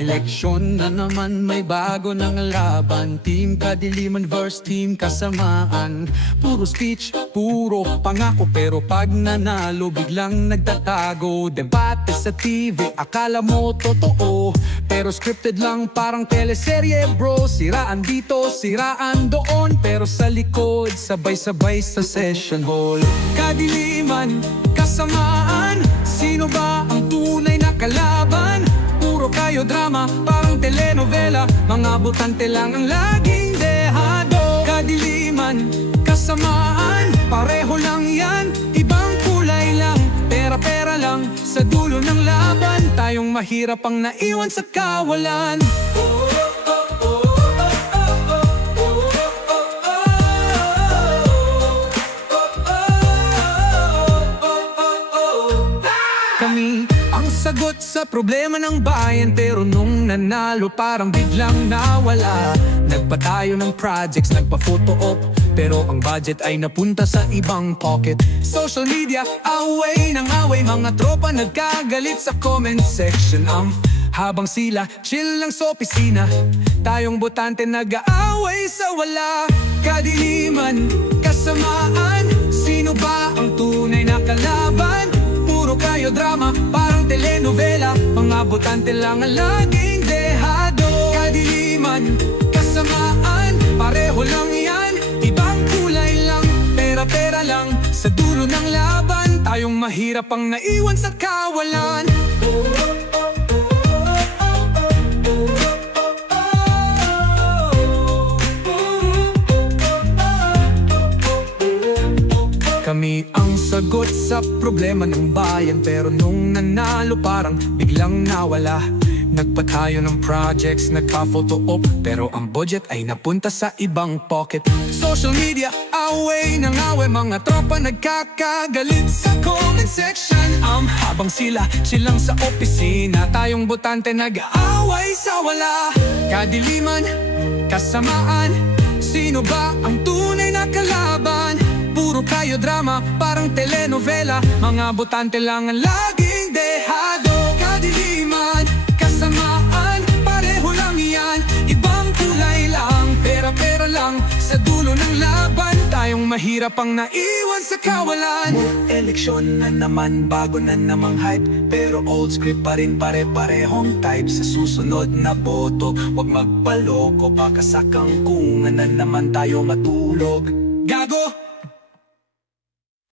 Eleksyon na naman, may bago ng laban. Team Kadiliman vs Team Kasamaan. Puro speech, puro pangako, pero pag nanalo biglang nagtatago. Debate sa TV, akala mo totoo, pero scripted lang, parang teleserye bro. Siraan dito, siraan doon, pero sa likod sabay-sabay sa session hall. Kadiliman, Kasamaan, sino ba ang tunay na kalaban? Puro kayo drama, parang telenovela. Mga botante lang ang laging dehado. Kadiliman, Kasamaan, pareho lang yan, ibang kulay lang. Pera-pera lang, sa dulo ng laban tayong mahirap ang naiwan sa kawalan. Kami ang sagot sa problema ng bayan, pero nung nanalo parang biglang nawala. Nagpatayo ng projects, nagpa-photo op, pero ang budget ay napunta sa ibang pocket. Social media, away ng away, mga tropa nagkagalit sa comment section. Habang sila chill lang sa opisina, tayong botante nag-aaway sa wala. Kadiliman, Kasamaan, sino ba ang tunay na kalaban? Puro kayo drama, parang telenovela. Mga botante lang ang laging dehado. Kadiliman, Kasamaan, pareho lang yan, ibang kulay lang. Pera-pera lang, sa dulo ng laban tayong mahirap ang naiwan sa kawalan. Kami ang sagot sa problema ng bayan, pero nung nanalo parang biglang nawala. Nagpatayo ng projects, nagpa-photo op, pero ang budget ay napunta sa ibang pocket. Social media, away ng away, mga tropa nagkakagalit sa comment section. Habang sila chill lang sa opisina, tayong botante nag-aaway sa wala. Kadiliman, Kasamaan, sino ba ang tunay na kalaban? Puro kayo drama, parang telenovela. Mga botante lang ang laging dehado. Kadiliman, Kasamaan, pareho lang yan, ibang kulay lang. Pera-pera lang, sa dulo ng laban tayong mahirap ang naiwan sa kawalan. Eleksyon na naman, bago na namang hype, pero old script pa rin, pare-parehong type. Sa susunod na boto, wag magpaloko, baka sa kangkungan na naman tayo matulog. Gago!